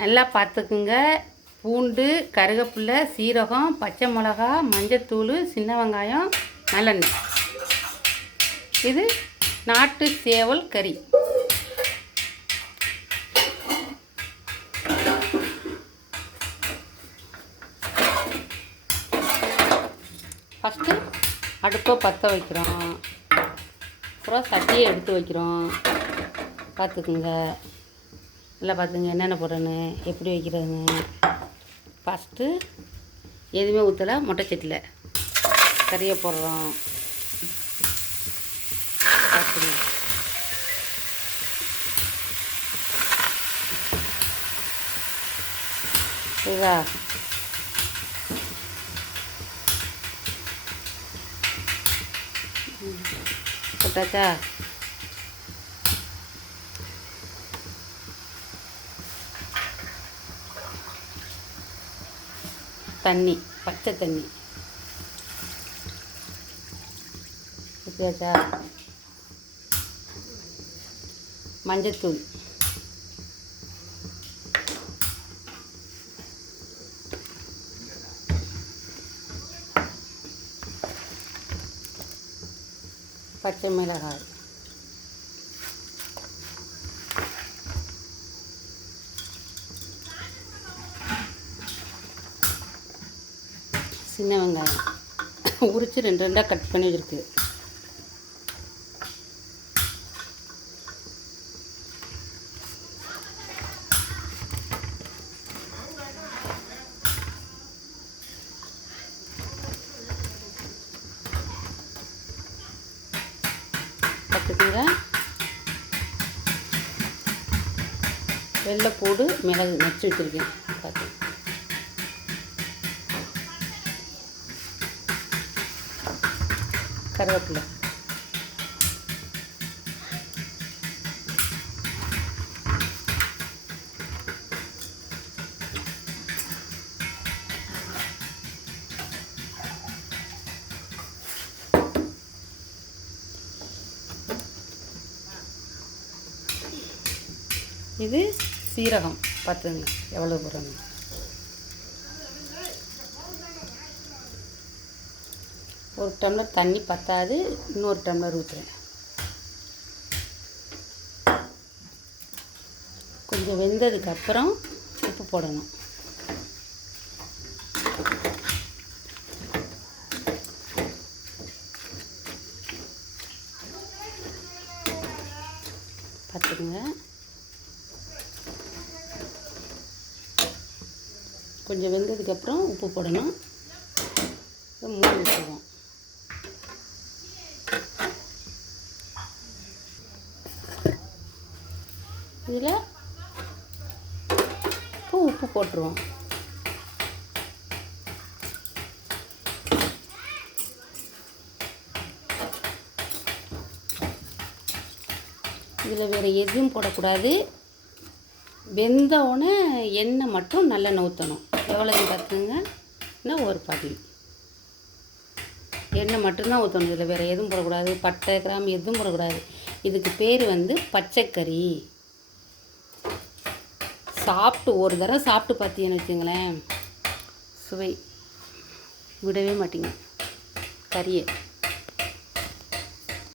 நல்லா பார்த்துக்குங்க. பூண்டு, கருவேப்பிலை, சீரகம், பச்சை மிளகா, மஞ்சத்தூள், சின்ன வெங்காயம், நல்லெண்ணெய். இது நாட்டு சேவல் கறி. ஃபஸ்ட்டு அடுப்பை பற்ற வைக்கிறோம். அப்புறம் சட்டியை எடுத்து வைக்கிறோம். பார்த்துக்குங்க, நல்லா பார்த்துங்க என்னென்ன போடுறேன்னு, எப்படி வைக்கிறதுன்னு. ஃபஸ்ட்டு எதுவுமே ஊற்றலை, மொட்டை சட்டியில் கறியை போடுறோம். பார்த்துங்க, சரிதா? போட்டாச்சா? தண்ணி, பச்சை தண்ணி ஊற்றியாச்சா? மஞ்சத்தூள், பச்சை மிளகாய், சின்ன வெங்காயம் உரித்து 2 கட் பண்ணி வச்சுருக்கு. பார்த்துக்கோங்க, வெள்ளைப்பூடு, மிளகு நச்சு வச்சுருக்கேன். பார்த்து கருவேப்பிலை, இது சீரகம். பார்த்துங்க எவ்வளோ போடுறோங்க. ஒரு டம்ளர் தண்ணி பத்தாது, இன்னொரு டம்ளர் ஊற்றுறேன். கொஞ்சம் வெந்ததுக்கப்புறம் உப்பு போடணும். பார்த்துக்குங்க, கொஞ்சம் வெந்ததுக்கப்புறம் உப்பு போடணும். மூணு வச்சுருவோம். இதில் இப்போ உப்பு போட்டுருவோம். இதில் வேறு எதுவும் போடக்கூடாது. வெந்தவுடனே எண்ணெய் மட்டும் நல்லெண்ணெய் ஊற்றணும். எவ்வளோன்னு பார்த்துங்க, இன்னும் ஒரு பாட்டில் எண்ணெய் மட்டும்தான் ஊற்றணும். இதில் வேறு எதுவும் போடக்கூடாது. பட்டை, கிராம்பு எதுவும் போடக்கூடாது. இதுக்கு பேர் வந்து பச்சைக்கறி. சாப்பிட்டு ஒரு தடவை சாப்பிட்டு பார்த்தீங்கன்னு வச்சுங்களேன், சுவை விடவே மாட்டீங்க கறியை.